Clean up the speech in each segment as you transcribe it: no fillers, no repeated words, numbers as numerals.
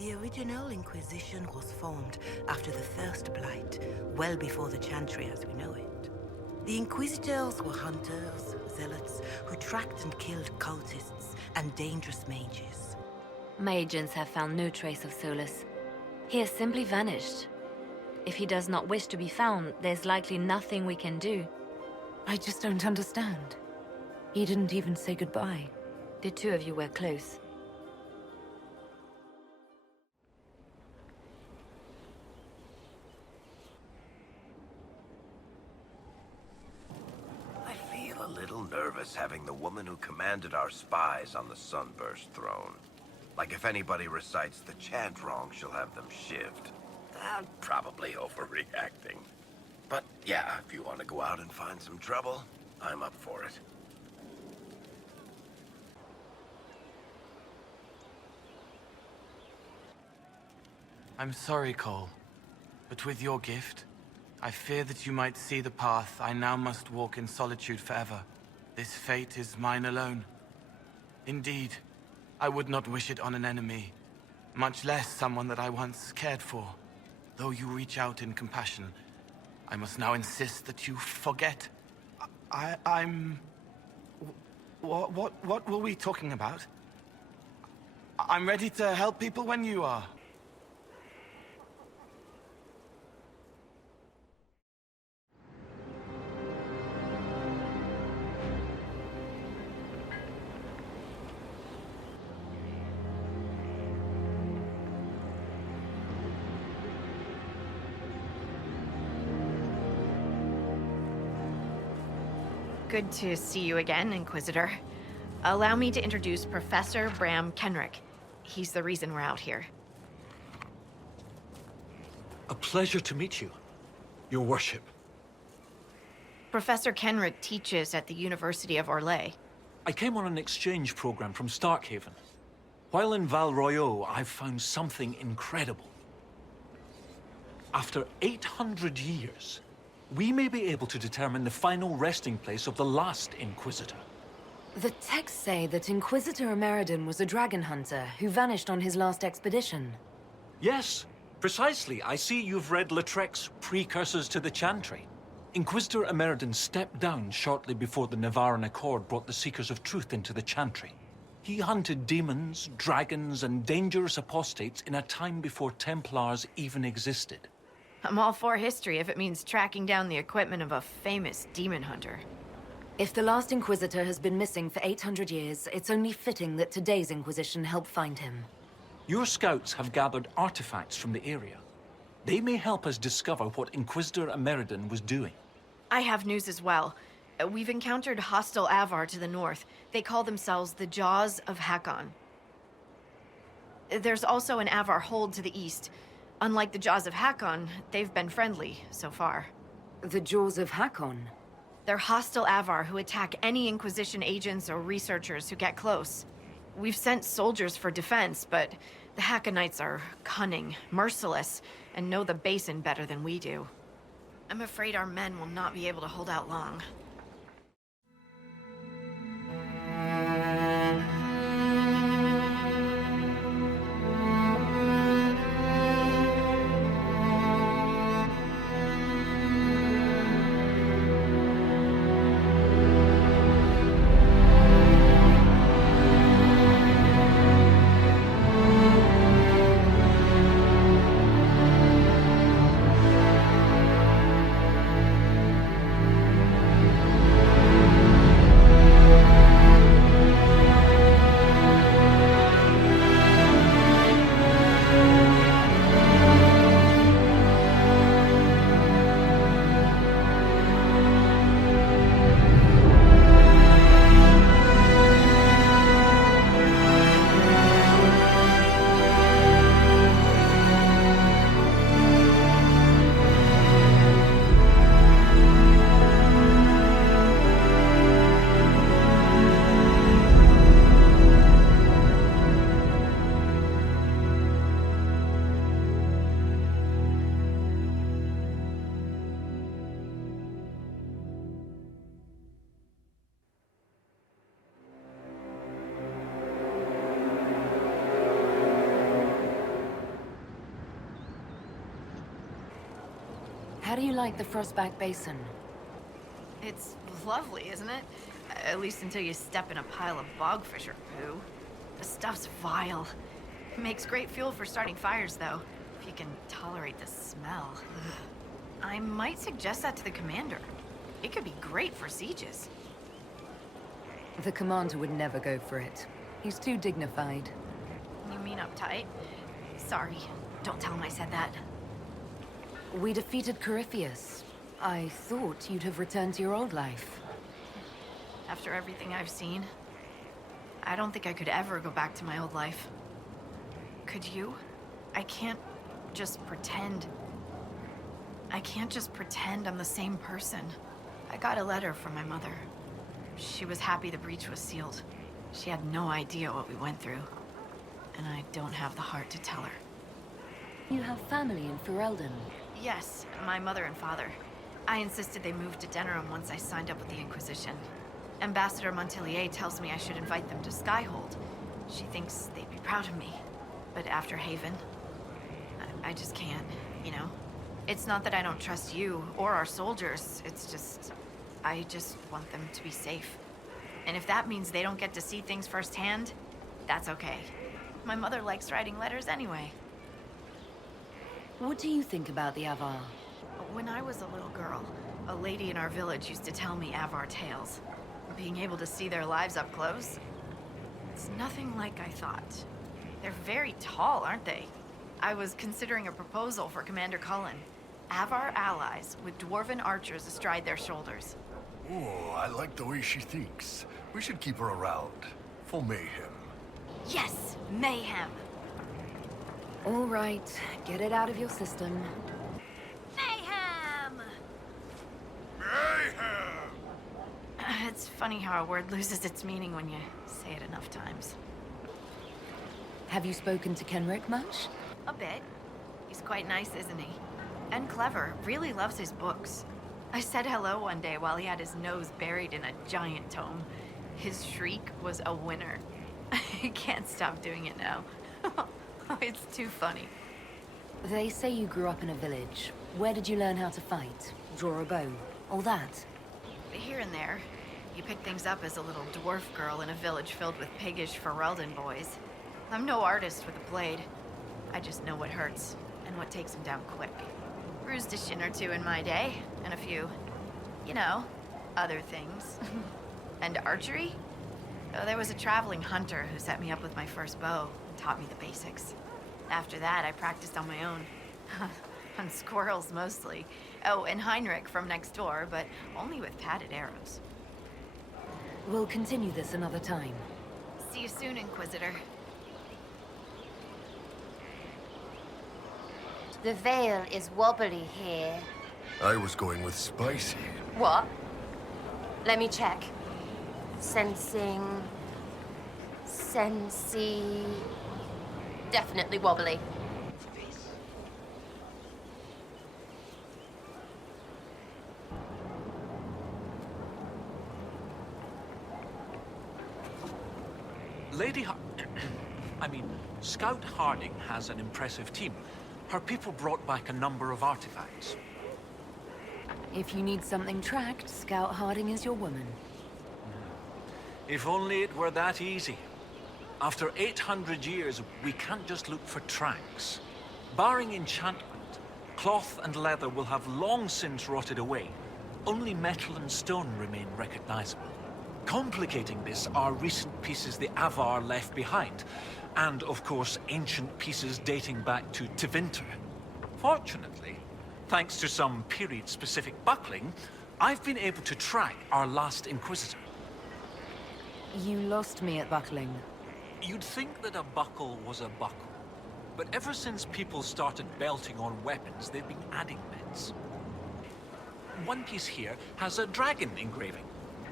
The original Inquisition was formed after the First Blight, well before the Chantry as we know it. The Inquisitors were hunters, zealots, who tracked and killed cultists and dangerous mages. My agents have found no trace of Solus. He has simply vanished. If he does not wish to be found, there's likely nothing we can do. I just don't understand. He didn't even say goodbye. The two of you were close. I feel a little nervous having the woman who commanded our spies on the Sunburst throne. Like if anybody recites the chant wrong, she'll have them shivved. I'm probably overreacting. But yeah, if you want to go out and find some trouble, I'm up for it. I'm sorry, Cole, but with your gift, I fear that you might see the path I now must walk in solitude forever. This fate is mine alone. Indeed, I would not wish it on an enemy, much less someone that I once cared for. Though you reach out in compassion, I must now insist that you forget. What were we talking about? I'm ready to help people when you are. Good to see you again, Inquisitor. Allow me to introduce Professor Bram Kenric. He's the reason we're out here. A pleasure to meet you, Your Worship. Professor Kenric teaches at the University of Orlais. I came on an exchange program from Starkhaven. While in Val Royeaux, I've found something incredible. After 800 years, we may be able to determine the final resting place of the last Inquisitor. The texts say that Inquisitor Emeridon was a dragon hunter who vanished on his last expedition. Yes, precisely. I see you've read Lautrec's Precursors to the Chantry. Inquisitor Emeridon stepped down shortly before the Nevarran Accord brought the Seekers of Truth into the Chantry. He hunted demons, dragons, and dangerous apostates in a time before Templars even existed. I'm all for history if it means tracking down the equipment of a famous demon hunter. If the last Inquisitor has been missing for 800 years, it's only fitting that today's Inquisition help find him. Your scouts have gathered artifacts from the area. They may help us discover what Inquisitor Emeridon was doing. I have news as well. We've encountered hostile Avvar to the north. They call themselves the Jaws of Hakkon. There's also an Avvar hold to the east. Unlike the Jaws of Hakkon, they've been friendly so far. The Jaws of Hakkon? They're hostile Avvar who attack any Inquisition agents or researchers who get close. We've sent soldiers for defense, but the Hakkonites are cunning, merciless, and know the Basin better than we do. I'm afraid our men will not be able to hold out long. How do you like the Frostback Basin? It's lovely, isn't it? At least until you step in a pile of bogfish or poo. The stuff's vile. Makes great fuel for starting fires, though, if you can tolerate the smell. I might suggest that to the commander. It could be great for sieges. The commander would never go for it. He's too dignified. You mean uptight? Sorry, don't tell him I said that. We defeated Corypheus. I thought you'd have returned to your old life. After everything I've seen, I don't think I could ever go back to my old life. Could you? I can't just pretend. I can't just pretend I'm the same person. I got a letter from my mother. She was happy the breach was sealed. She had no idea what we went through. And I don't have the heart to tell her. You have family in Ferelden. Yes, my mother and father. I insisted they move to Denerim once I signed up with the Inquisition. Ambassador Montelier tells me I should invite them to Skyhold. She thinks they'd be proud of me. But after Haven, I just can't, you know? It's not that I don't trust you or our soldiers. It's just, I just want them to be safe. And if that means they don't get to see things firsthand, that's okay. My mother likes writing letters anyway. What do you think about the Avvar? When I was a little girl, a lady in our village used to tell me Avvar tales. Being able to see their lives up close, it's nothing like I thought. They're very tall, aren't they? I was considering a proposal for Commander Cullen. Avvar allies with dwarven archers astride their shoulders. Oh, I like the way she thinks. We should keep her around. For mayhem. Yes, mayhem. All right, get it out of your system. Mayhem! Mayhem! It's funny how a word loses its meaning when you say it enough times. Have you spoken to Kenric much? A bit. He's quite nice, isn't he? And clever. Really loves his books. I said hello one day while he had his nose buried in a giant tome. His shriek was a winner. I can't stop doing it now. It's too funny. They say you grew up in a village. Where did you learn how to fight? Draw a bow? All that? Here and there. You pick things up as a little dwarf girl in a village filled with piggish Ferelden boys. I'm no artist with a blade. I just know what hurts and what takes him down quick. Bruised a shin or two in my day, and a few, you know, other things. And archery? Oh, there was a traveling hunter who set me up with my first bow and taught me the basics. After that, I practiced on my own. On squirrels, mostly. Oh, and Heinrich from next door, but only with padded arrows. We'll continue this another time. See you soon, Inquisitor. The veil is wobbly here. I was going with spicy. What? Let me check. Sensing... Sensey... Definitely wobbly. Scout Harding has an impressive team. Her people brought back a number of artifacts. If you need something tracked, Scout Harding is your woman. If only it were that easy. After 800 years, we can't just look for tracks. Barring enchantment, cloth and leather will have long since rotted away. Only metal and stone remain recognizable. Complicating this are recent pieces the Avvar left behind, and of course ancient pieces dating back to Tevinter. Fortunately, thanks to some period-specific buckling, I've been able to track our last Inquisitor. You lost me at buckling. You'd think that a buckle was a buckle, but ever since people started belting on weapons, they've been adding bits. One piece here has a dragon engraving.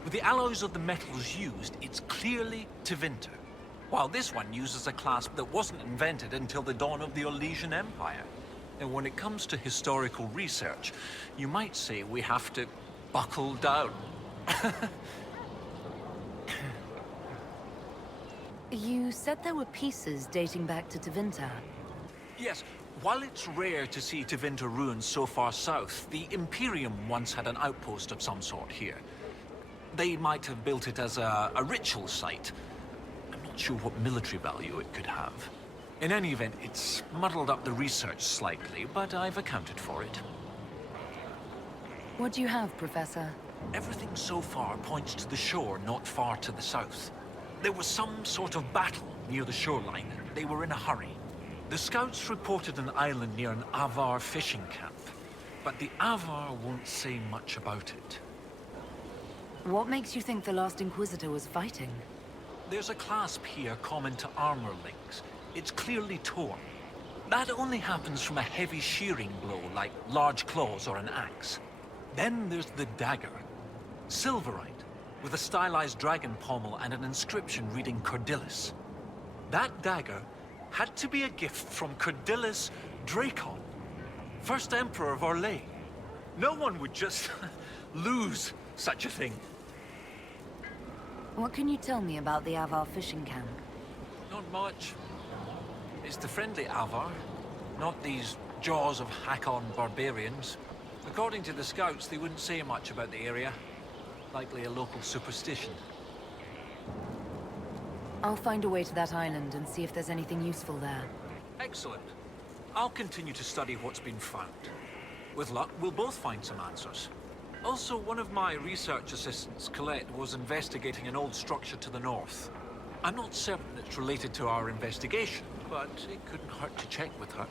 With the alloys of the metals used, it's clearly Tevinter, while this one uses a clasp that wasn't invented until the dawn of the Orlesian Empire. And when it comes to historical research, you might say we have to buckle down. You said there were pieces dating back to Tevinter. Yes, While it's rare to see Tevinter ruins so far south, the Imperium once had an outpost of some sort here. They might have built it as a ritual site. I'm not sure what military value it could have. In any event, it's muddled up the research slightly, but I've accounted for it. What do you have, Professor? Everything so far points to the shore not far to the south. There was some sort of battle near the shoreline, and they were in a hurry. The scouts reported an island near an Avvar fishing camp, but the Avvar won't say much about it. What makes you think the last Inquisitor was fighting? There's a clasp here common to armor links. It's clearly torn. That only happens from a heavy shearing blow, like large claws or an axe. Then there's the dagger. Silverite, with a stylized dragon pommel and an inscription reading Cordylis. That dagger had to be a gift from Cordylis Dracon, first Emperor of Orlais. No one would just lose such a thing. What can you tell me about the Avvar fishing camp? Not much. It's the friendly Avvar, not these jaws of Hakkon barbarians. According to the scouts, they wouldn't say much about the area. Likely a local superstition. I'll find a way to that island and see if there's anything useful there. Excellent. I'll continue to study what's been found. With luck, we'll both find some answers. Also, one of my research assistants, Colette, was investigating an old structure to the north. I'm not certain it's related to our investigation, but it couldn't hurt to check with her.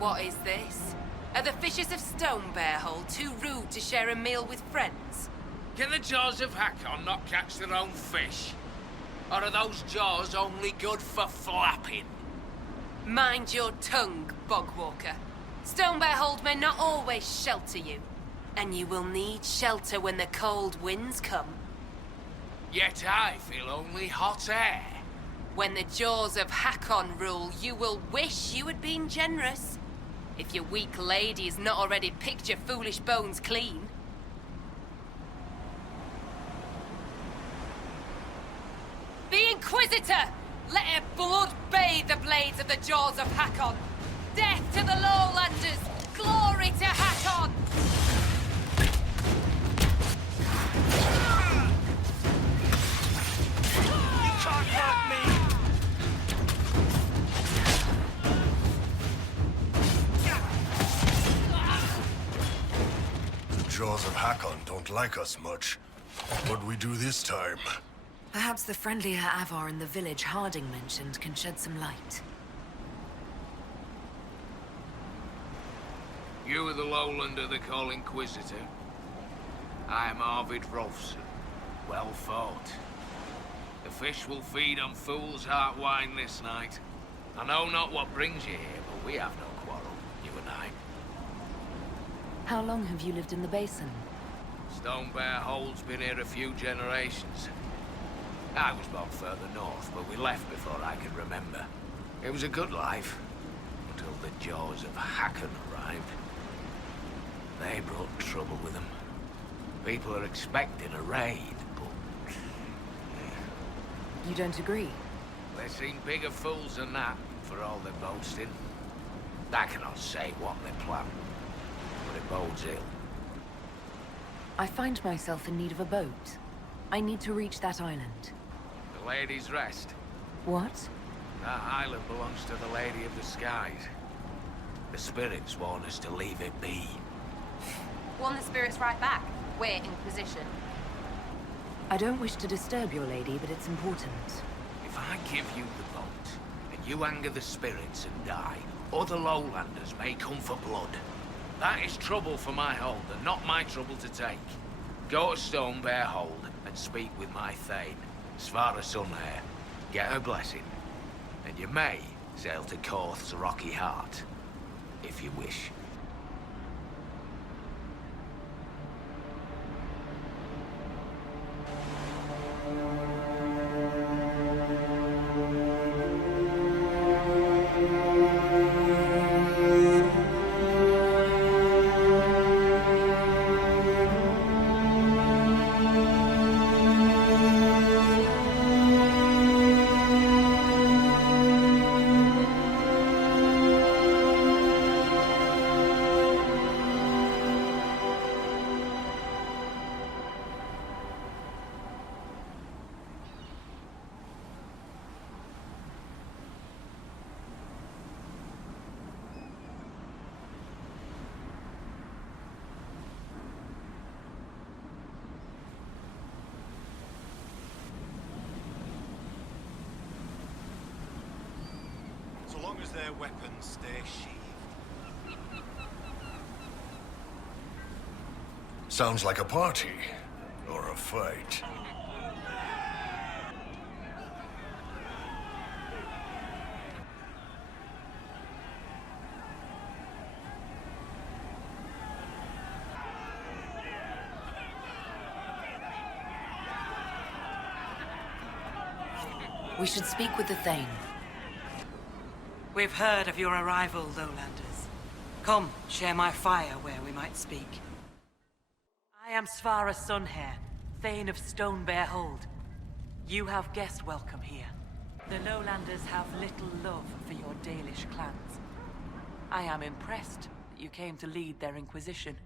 What is this? Are the fishers of Stonebearhold too rude to share a meal with friends? Can the jaws of Hakkon not catch their own fish? Or are those jaws only good for flapping? Mind your tongue, Bogwalker. Stonebearhold may not always shelter you, and you will need shelter when the cold winds come. Yet I feel only hot air. When the jaws of Hakkon rule, you will wish you had been generous. If your weak lady has not already picked your foolish bones clean. The Inquisitor! Let her blood bathe the blades of the jaws of Hakkon! Death to the Lowlanders! Glory to Hakkon! You can't hurt me! The jaws of Hakkon don't like us much. What'd we do this time? Perhaps the friendlier Avvar in the village Harding mentioned can shed some light. You are the Lowlander they call Inquisitor. I am Arvid Rolfson. Well fought. The fish will feed on fool's heart wine this night. I know not what brings you here, but we have no quarrel, you and I. How long have you lived in the basin? Stonebearhold's been here a few generations. I was born further north, but we left before I could remember. It was a good life, until the jaws of Hakkon arrived. They brought trouble with them. People are expecting a raid, but... You don't agree? They seem bigger fools than that, for all their boasting. I cannot say what they plan, but it bodes ill. I find myself in need of a boat. I need to reach that island. The Lady's Rest. What? That island belongs to the Lady of the Skies. The spirits warn us to leave it be. Warn the spirits right back. We're Inquisition. I don't wish to disturb your lady, but it's important. If I give you the boat, and you anger the spirits and die, other lowlanders may come for blood. That is trouble for my hold, and not my trouble to take. Go to Stonebear Hold, and speak with my Thane, Svara Sunhair. Get her blessing, and you may sail to Korth's Rocky Heart, if you wish. So long as their weapons stay sheathed. Sounds like a party. Or a fight. We should speak with the Thane. We've heard of your arrival, Lowlanders. Come, share my fire where we might speak. I am Svara Sunhair, Thane of Stonebear Hold. You have guest welcome here. The Lowlanders have little love for your Dalish clans. I am impressed that you came to lead their Inquisition.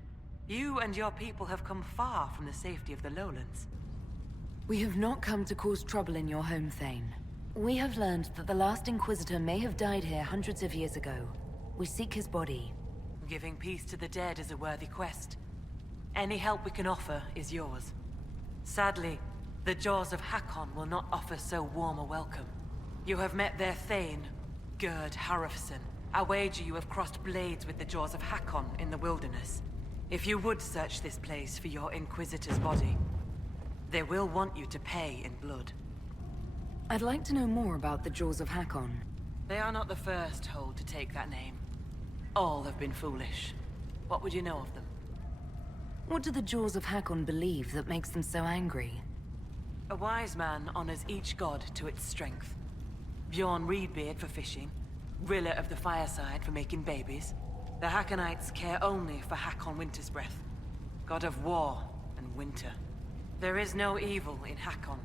You and your people have come far from the safety of the Lowlands. We have not come to cause trouble in your home, Thane. We have learned that the last Inquisitor may have died here hundreds of years ago. We seek his body. Giving peace to the dead is a worthy quest. Any help we can offer is yours. Sadly, the Jaws of Hakkon will not offer so warm a welcome. You have met their Thane, Gerd Harrofson. I wager you have crossed blades with the Jaws of Hakkon in the wilderness. If you would search this place for your Inquisitor's body, they will want you to pay in blood. I'd like to know more about the Jaws of Hakkon. They are not the first hold to take that name. All have been foolish. What would you know of them? What do the Jaws of Hakkon believe that makes them so angry? A wise man honors each god to its strength. Bjorn Reedbeard for fishing, Rilla of the Fireside for making babies. The Hakkonites care only for Hakkon Wintersbreath, god of war and winter. There is no evil in Hakkon.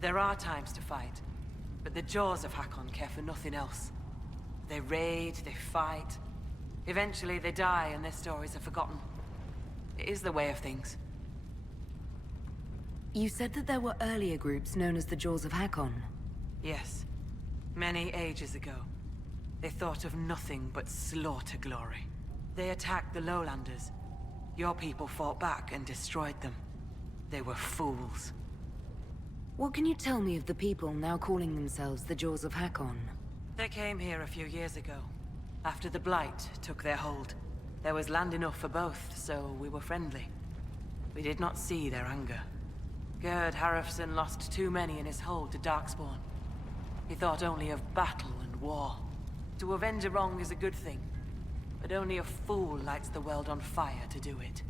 There are times to fight, but the Jaws of Hakkon care for nothing else. They raid, they fight. Eventually they die and their stories are forgotten. It is the way of things. You said that there were earlier groups known as the Jaws of Hakkon. Yes. Many ages ago. They thought of nothing but slaughter glory. They attacked the Lowlanders. Your people fought back and destroyed them. They were fools. What can you tell me of the people now calling themselves the Jaws of Hakkon? They came here a few years ago, after the Blight took their hold. There was land enough for both, so we were friendly. We did not see their anger. Gerd Harrofson lost too many in his hold to Darkspawn. He thought only of battle and war. To avenge a wrong is a good thing, but only a fool lights the world on fire to do it.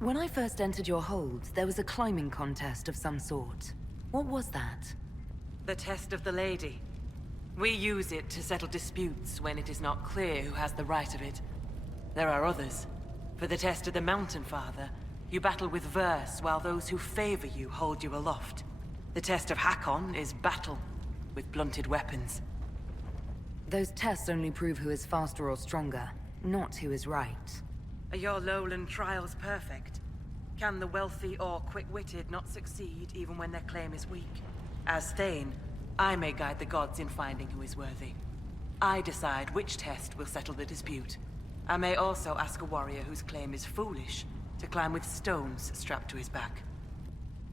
When I first entered your hold, there was a climbing contest of some sort. What was that? The test of the lady. We use it to settle disputes when it is not clear who has the right of it. There are others. For the test of the Mountain Father, you battle with verse while those who favor you hold you aloft. The test of Hakkon is battle, with blunted weapons. Those tests only prove who is faster or stronger, not who is right. Are your lowland trials perfect? Can the wealthy or quick-witted not succeed even when their claim is weak? As Thane, I may guide the gods in finding who is worthy. I decide which test will settle the dispute. I may also ask a warrior whose claim is foolish to climb with stones strapped to his back.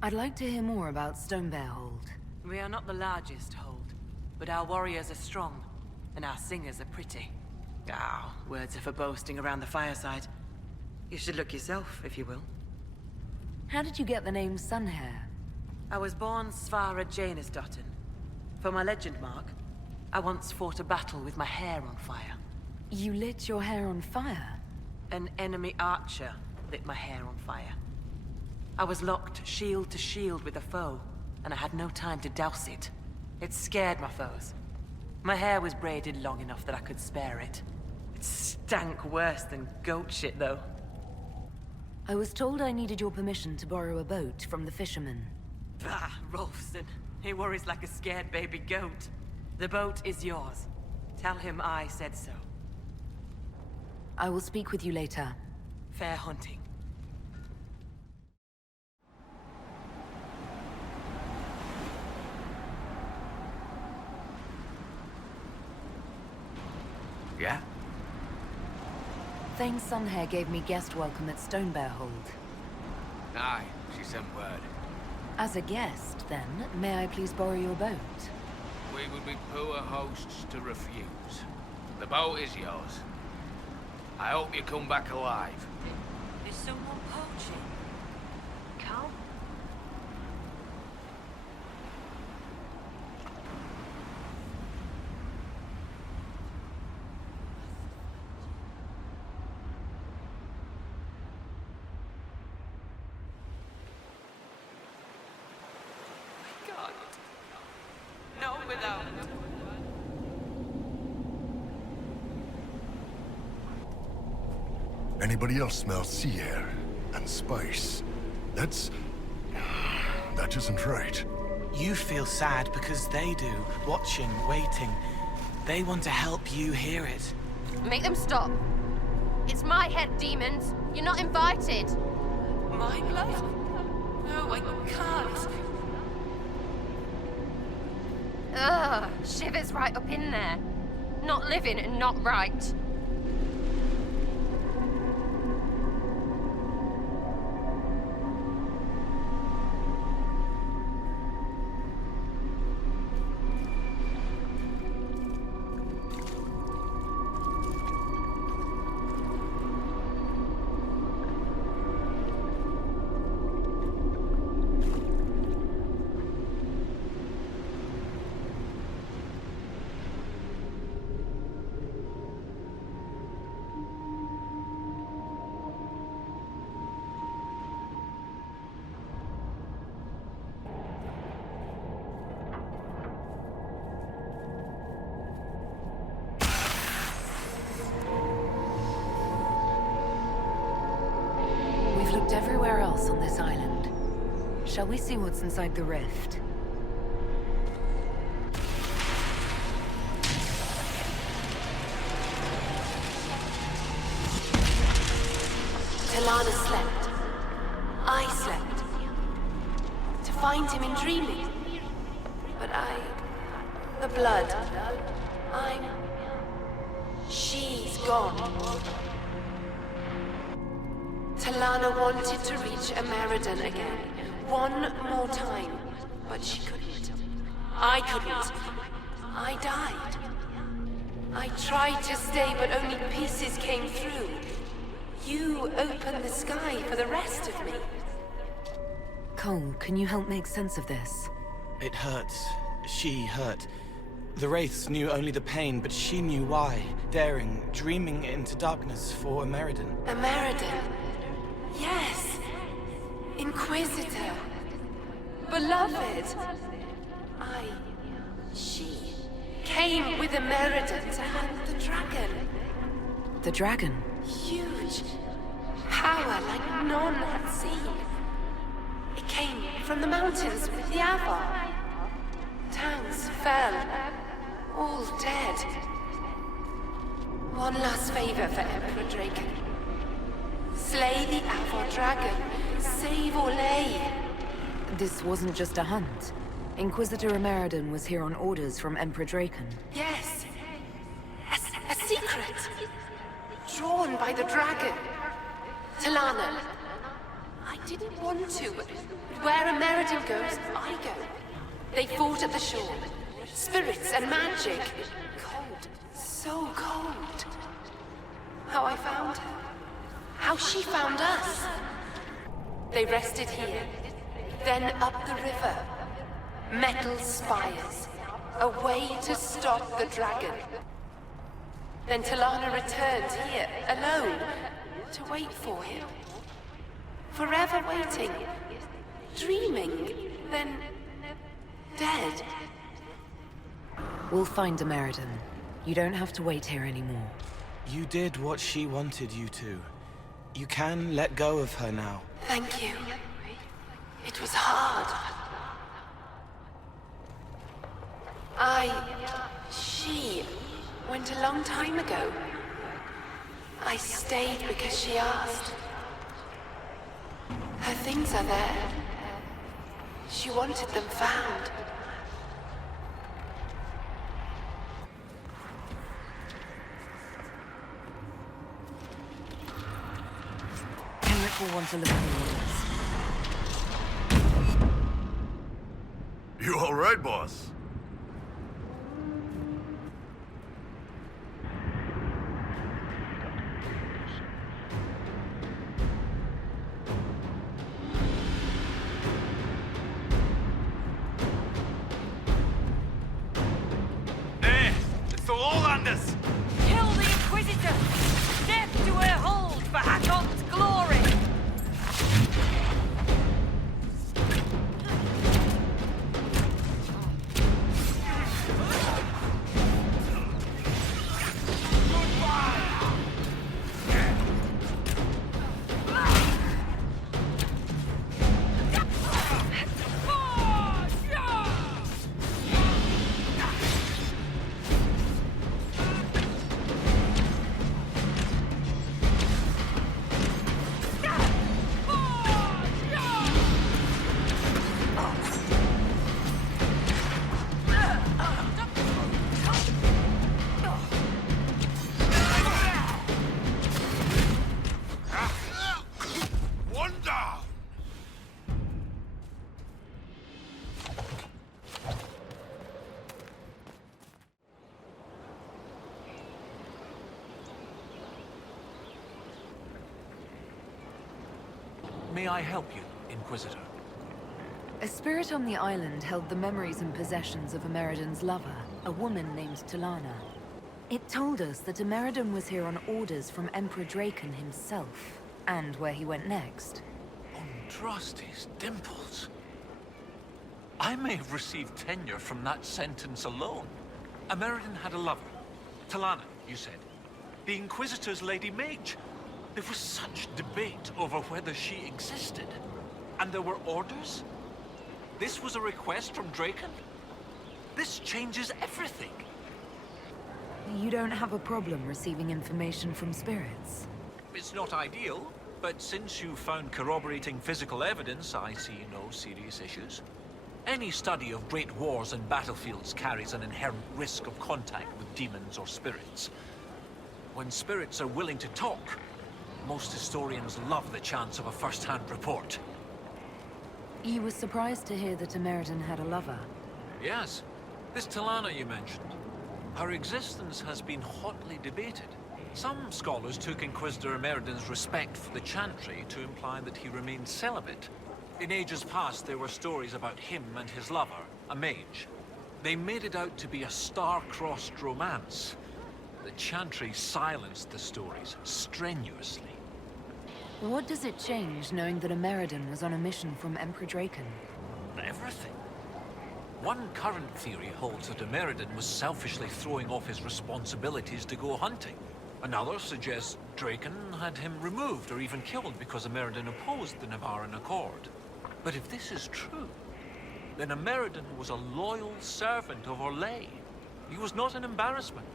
I'd like to hear more about Stonebearhold. We are not the largest hold, but our warriors are strong, and our singers are pretty. Ah, words are for boasting around the fireside. You should look yourself, if you will. How did you get the name Sunhair? I was born Svara Janusdottir. For my legend mark, I once fought a battle with my hair on fire. You lit your hair on fire? An enemy archer lit my hair on fire. I was locked shield to shield with a foe, and I had no time to douse it. It scared my foes. My hair was braided long enough that I could spare it. It stank worse than goat shit, though. I was told I needed your permission to borrow a boat from the fisherman. Bah, Rolfson. He worries like a scared baby goat. The boat is yours. Tell him I said so. I will speak with you later. Fair hunting. Yeah? Thane Sunhair gave me guest welcome at Stonebearhold. Aye, she sent word. As a guest, then, may I please borrow your boat? We would be poor hosts to refuse. The boat is yours. I hope you come back alive. Is someone poaching? Cal? Anybody else smell sea air and spice? That isn't right. You feel sad because they do, watching, waiting. They want to help you hear it. Make them stop. It's my head, demons. You're not invited. My blood? No, I can't. Ugh, shivers right up in there. Not living and not right. Everywhere else on this island. Shall we see what's inside the rift? Talana slept. I slept. To find him in dreaming. But the blood. She's gone. Talana wanted to reach Ameridan again, one more time, but she couldn't. I couldn't. I died. I tried to stay, but only pieces came through. You opened the sky for the rest of me. Cole, can you help make sense of this? It hurts. She hurt. The Wraiths knew only the pain, but she knew why. Daring, dreaming into darkness for Ameridan. Ameridan? Yes, Inquisitor. Beloved. She came with Emeridon to hunt the dragon. The dragon? Huge. Power like none had seen. It came from the mountains with the Avvar. Towns fell. All dead. One last favor for Emperor Draken. Slay the Avvar dragon. Save Orlais. This wasn't just a hunt. Inquisitor Emeridon was here on orders from Emperor Draken. Yes. A secret. Drawn by the dragon. Talana. I didn't want to, but where Emeridon goes, I go. They fought at the shore. Spirits and magic. Cold. So cold. How I found her. How she found us. They rested here. Then up the river. Metal spires. A way to stop the dragon. Then Talana returned here, alone, to wait for him. Forever waiting. Dreaming. Then dead. We'll find Emeridon. You don't have to wait here anymore. You did what she wanted you to. You can let go of her now. Thank you. It was hard. She went a long time ago. I stayed because she asked. Her things are there. She wanted them found. Kenric will want to look at the orders. You all right, boss? Kill the Inquisitor! Death to her hold for Hakkon's glory! May I help you, Inquisitor? A spirit on the island held the memories and possessions of Emeridon's lover, a woman named Talana. It told us that Emeridon was here on orders from Emperor Draken himself, and where he went next. Undraste's dimples. I may have received tenure from that sentence alone. Emeridon had a lover. Talana, you said. The Inquisitor's Lady Mage. There was such debate over whether she existed. And there were orders? This was a request from Draken? This changes everything. You don't have a problem receiving information from spirits? It's not ideal, but since you found corroborating physical evidence, I see no serious issues. Any study of great wars and battlefields carries an inherent risk of contact with demons or spirits. When spirits are willing to talk, most historians love the chance of a first-hand report. You were surprised to hear that Emeridon had a lover? Yes. This Talana you mentioned. Her existence has been hotly debated. Some scholars took Inquisitor Emeridon's respect for the Chantry to imply that he remained celibate. In ages past, there were stories about him and his lover, a mage. They made it out to be a star-crossed romance. The Chantry silenced the stories strenuously. What does it change knowing that Ameridan was on a mission from Emperor Draken? Everything. One current theory holds that Ameridan was selfishly throwing off his responsibilities to go hunting. Another suggests Draken had him removed or even killed because Ameridan opposed the Navaran Accord. But if this is true, then Ameridan was a loyal servant of Orlais. He was not an embarrassment.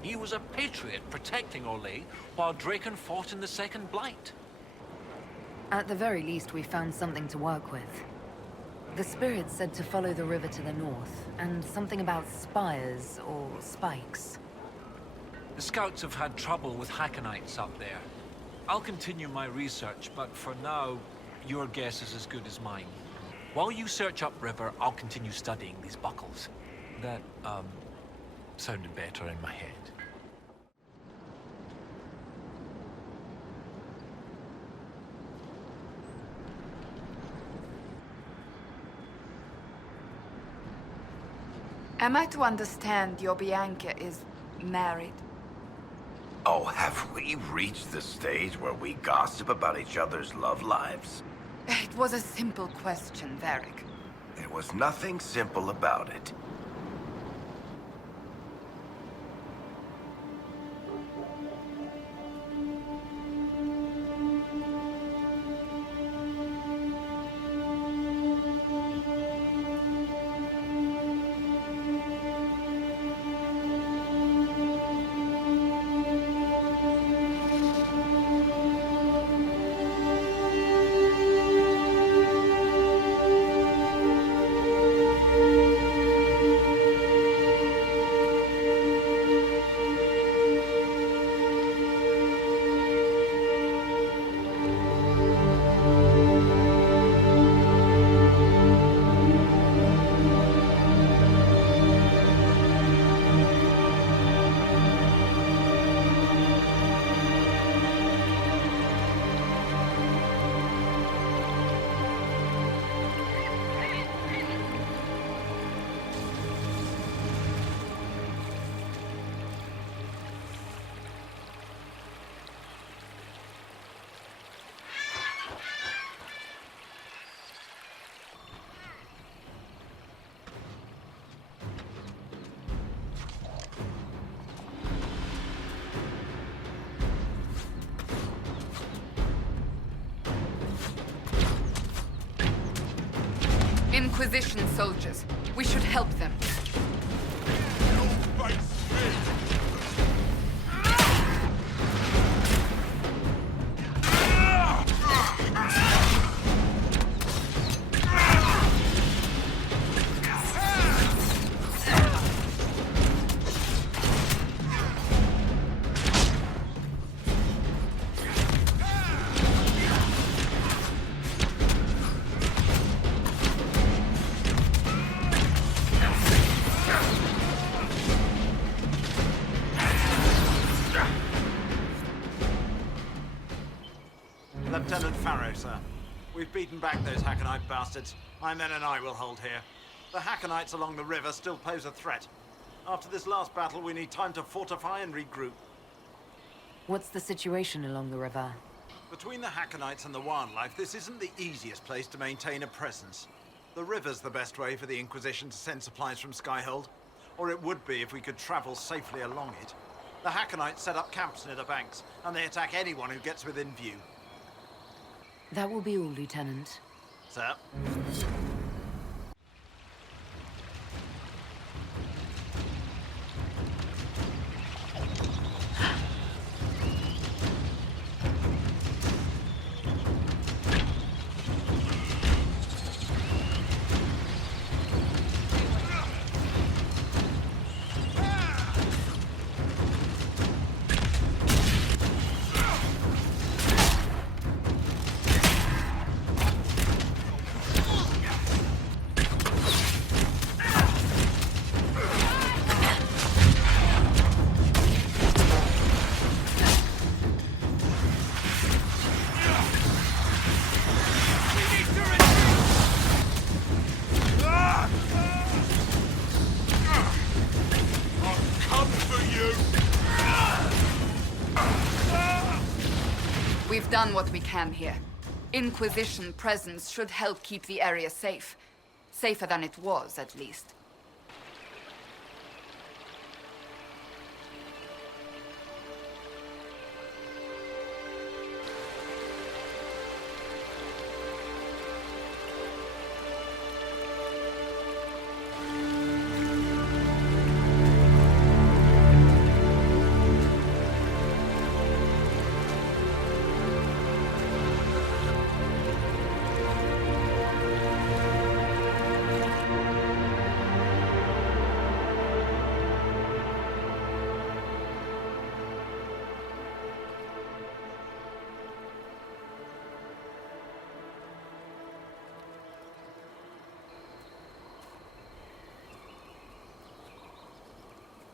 He was a patriot protecting Orlais while Draken fought in the Second Blight. At the very least, we found something to work with. The spirit said to follow the river to the north, and something about spires or spikes. The scouts have had trouble with Hakkonites up there. I'll continue my research, but for now, your guess is as good as mine. While you search upriver, I'll continue studying these buckles. That, sounded better in my head. Am I to understand your Bianca is married? Oh, have we reached the stage where we gossip about each other's love lives? It was a simple question, Varric. There was nothing simple about it. Inquisition soldiers. We should help them. Lieutenant Farrow, sir. We've beaten back those Hakkonite bastards. My men and I will hold here. The Hakkonites along the river still pose a threat. After this last battle, we need time to fortify and regroup. What's the situation along the river? Between the Hakkonites and the wildlife, this isn't the easiest place to maintain a presence. The river's the best way for the Inquisition to send supplies from Skyhold. Or it would be if we could travel safely along it. The Hakkonites set up camps near the banks, and they attack anyone who gets within view. That will be all, Lieutenant. Sir? We've done what we can here. Inquisition presence should help keep the area safe. Safer than it was, at least.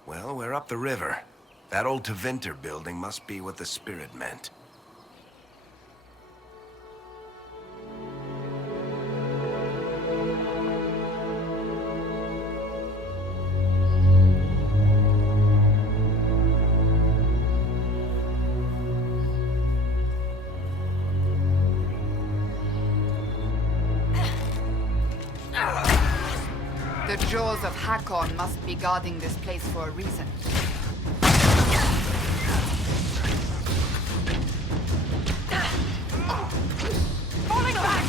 Well, we're up the river. That old Tevinter building must be what the spirit meant. The jaws of Hakkon must be guarding this place for a reason. Falling back!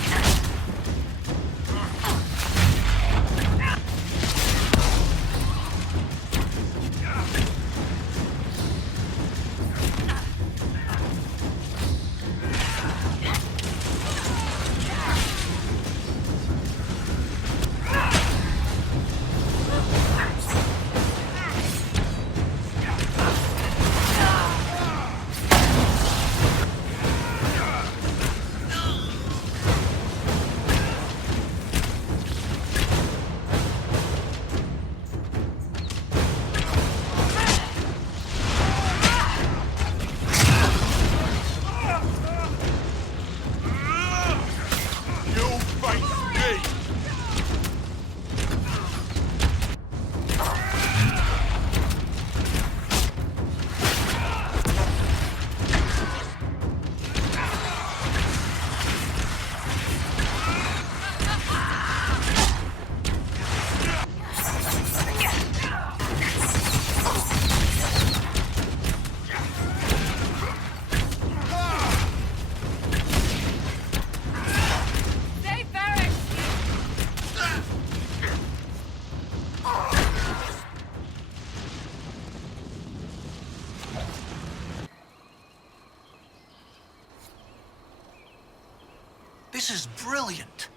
This is brilliant.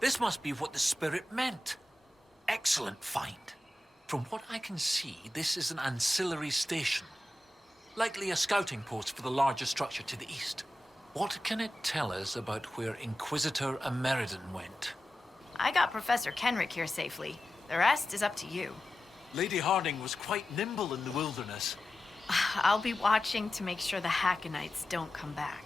This must be what the spirit meant. Excellent find. From what I can see, this is an ancillary station. Likely a scouting post for the larger structure to the east. What can it tell us about where Inquisitor Ameridan went? I got Professor Kenric here safely. The rest is up to you. Lady Harding was quite nimble in the wilderness. I'll be watching to make sure the Hakkonites don't come back.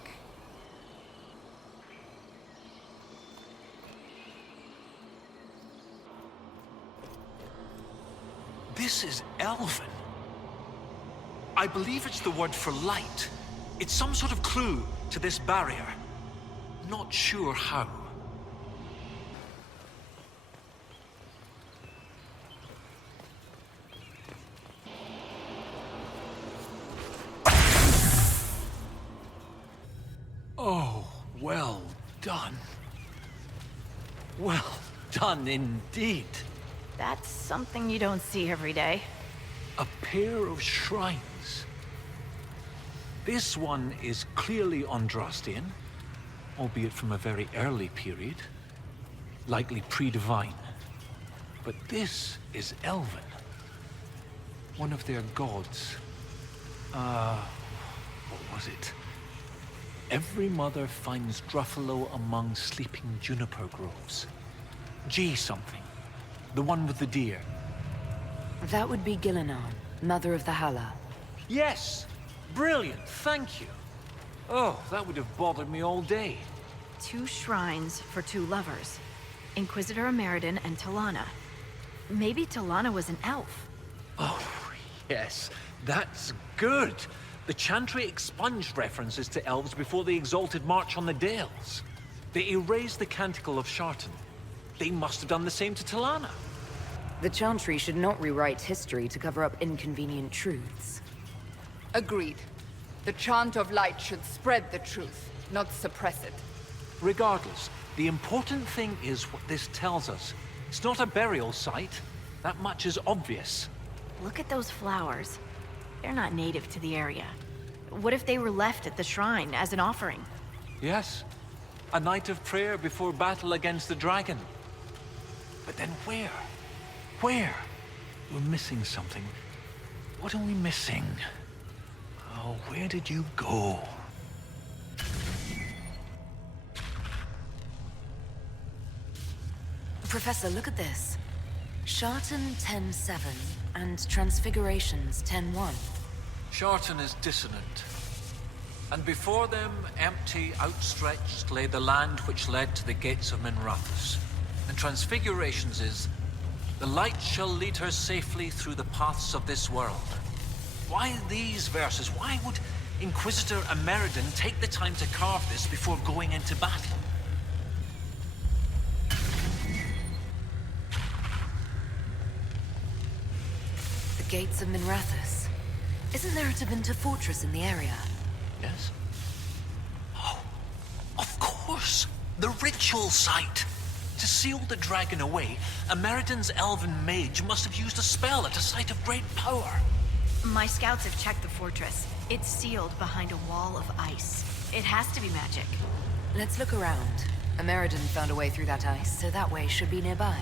This is Elven. I believe it's the word for light. It's some sort of clue to this barrier. Not sure how. Oh, well done. Well done indeed. That's something you don't see every day. A pair of shrines. This one is clearly Andrastian, albeit from a very early period, likely pre-divine. But this is Elven. One of their gods. What was it? Every mother finds Druffalo among sleeping juniper groves. G something. The one with the deer. That would be Gillenan, mother of the Hala. Yes! Brilliant, thank you. Oh, that would have bothered me all day. 2 shrines for 2 lovers. Inquisitor Ameridan and Talana. Maybe Talana was an elf. Oh, yes. That's good. The Chantry expunged references to elves before the Exalted March on the Dales. They erased the Canticle of Shartan. They must have done the same to Talana. The Chantry should not rewrite history to cover up inconvenient truths. Agreed. The Chant of Light should spread the truth, not suppress it. Regardless, the important thing is what this tells us. It's not a burial site. That much is obvious. Look at those flowers. They're not native to the area. What if they were left at the shrine as an offering? Yes. A night of prayer before battle against the dragon. But then where? Where? We're missing something. What are we missing? Oh, where did you go? Professor, look at this. Shartan 10-7 and Transfigurations 10-1. Shartan is dissonant. And before them, empty, outstretched, lay the land which led to the gates of Minrathous. And Transfigurations is, the light shall lead her safely through the paths of this world. Why these verses? Why would Inquisitor Ameridan take the time to carve this before going into battle? The gates of Minrathous. Isn't there a Tevinter fortress in the area? Yes? Oh, of course! The ritual site! To seal the dragon away, Ameridan's elven mage must have used a spell at a site of great power. My scouts have checked the fortress. It's sealed behind a wall of ice. It has to be magic. Let's look around. Ameridan found a way through that ice, so that way should be nearby.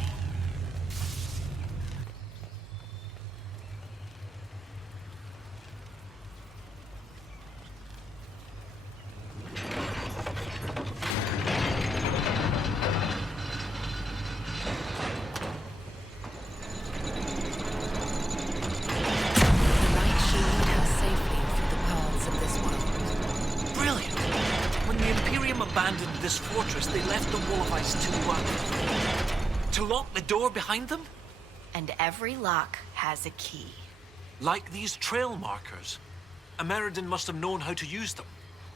This fortress, they left the wall of ice to lock the door behind them? And every lock has a key. Like these trail markers. Ameridan must have known how to use them.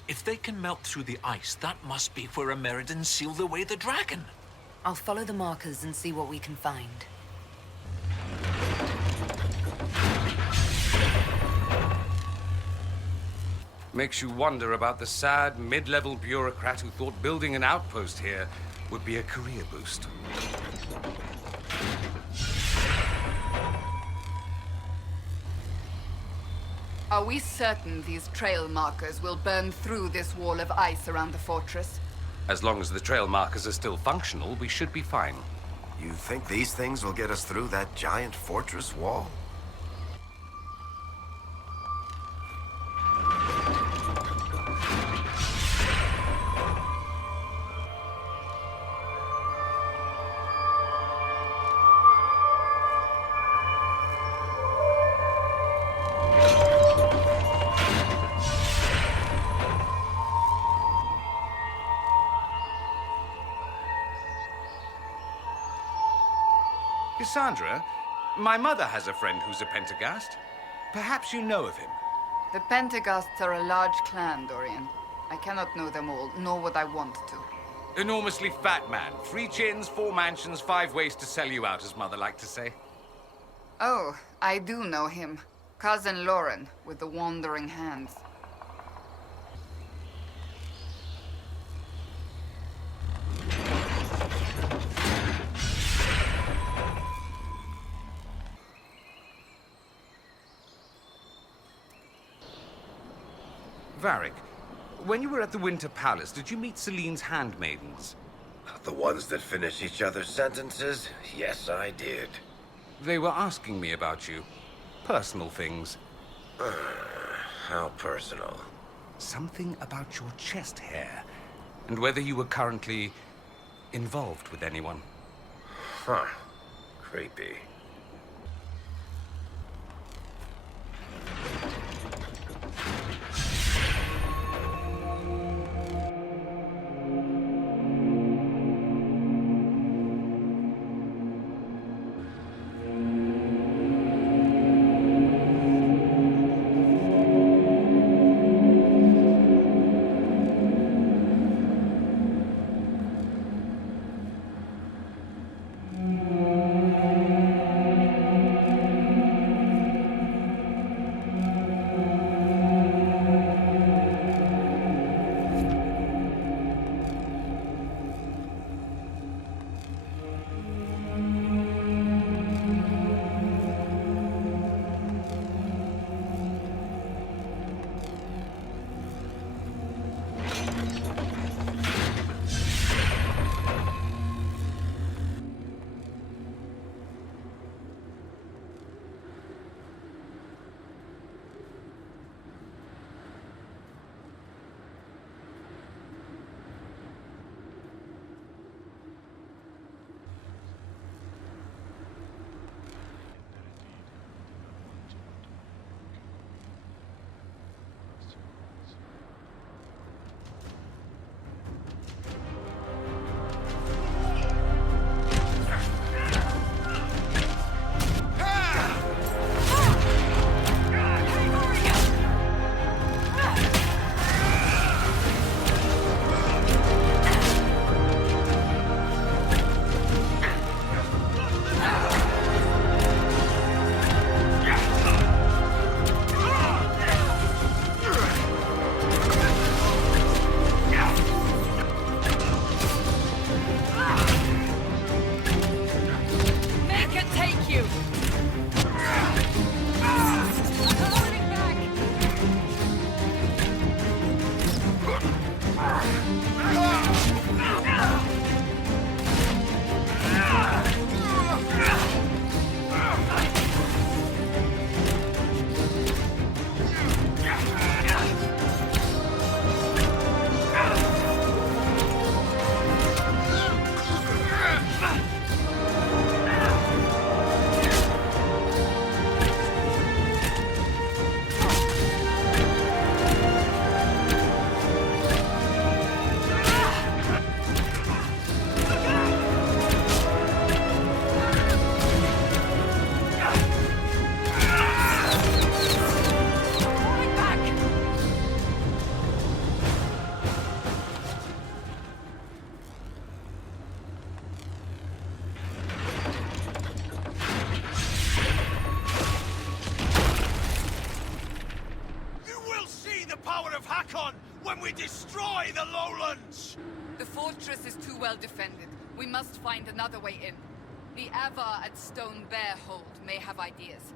If they can melt through the ice, that must be where Ameridan sealed away the dragon. I'll follow the markers and see what we can find. Makes you wonder about the sad, mid-level bureaucrat who thought building an outpost here would be a career boost. Are we certain these trail markers will burn through this wall of ice around the fortress? As long as the trail markers are still functional, we should be fine. You think these things will get us through that giant fortress wall? Cassandra, my mother has a friend who's a Pentagast. Perhaps you know of him. The Pentagasts are a large clan, Dorian. I cannot know them all, nor would I want to. Enormously fat man. 3 chins, 4 mansions, 5 ways to sell you out, as mother liked to say. Oh, I do know him. Cousin Lauren, with the wandering hands. Varric, when you were at the Winter Palace, did you meet Celine's handmaidens? The ones that finish each other's sentences? Yes, I did. They were asking me about you. Personal things. How personal? Something about your chest hair. And whether you were currently involved with anyone. Huh. Creepy. destroy the lowlands! The fortress is too well defended. We must find another way in. The Avvar at Stone Bear Hold may have ideas.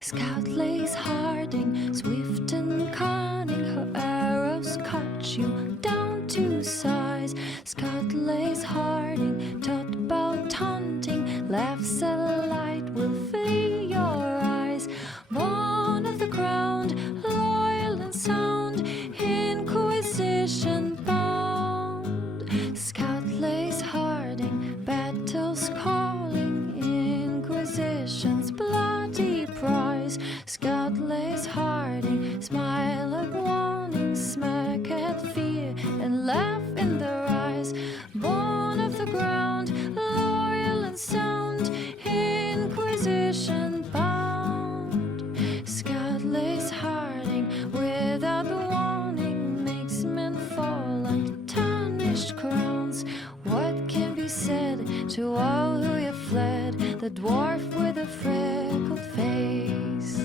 Scout lays Harding, swift and cunning, her arrows cut you down to size. Scout lays Harding, taught about hunting, laughs a light will flee your eyes. Born of the ground, loyal and sound, Inquisition bound. Scout lays Harding, battles calling, Inquisition's bloody prize. Scout lays Harding, smile at warning, smirk at fear, and laugh in their eyes. Born of the ground, loyal and sound, Inquisition bound. Scout lays Harding, without warning, makes men fall like tarnished crowns. What can be said to all who have fled? The dwarf with a freckled face.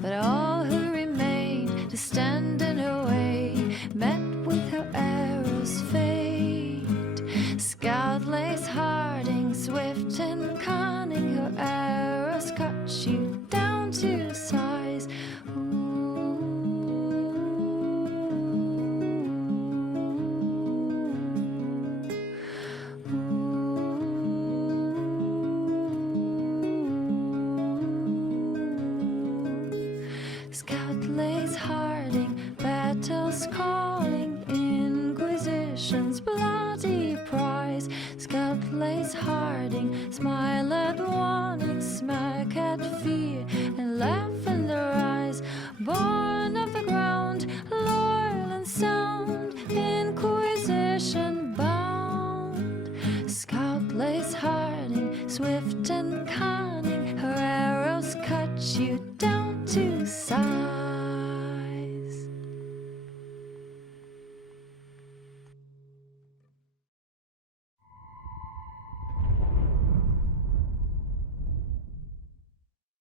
But all who remained to stand in her way met with her arrows' fate. Scout lays Harding, swift and cunning, her arrows cut you down to size. Scout lays Harding, battles calling, Inquisition's bloody prize. Scout lays Harding, smile at warning, smirk at fear, and laugh in their eyes. Born of the ground, loyal and sound, Inquisition bound. Scout lays Harding, swift and cunning, her arrows cut you down to size.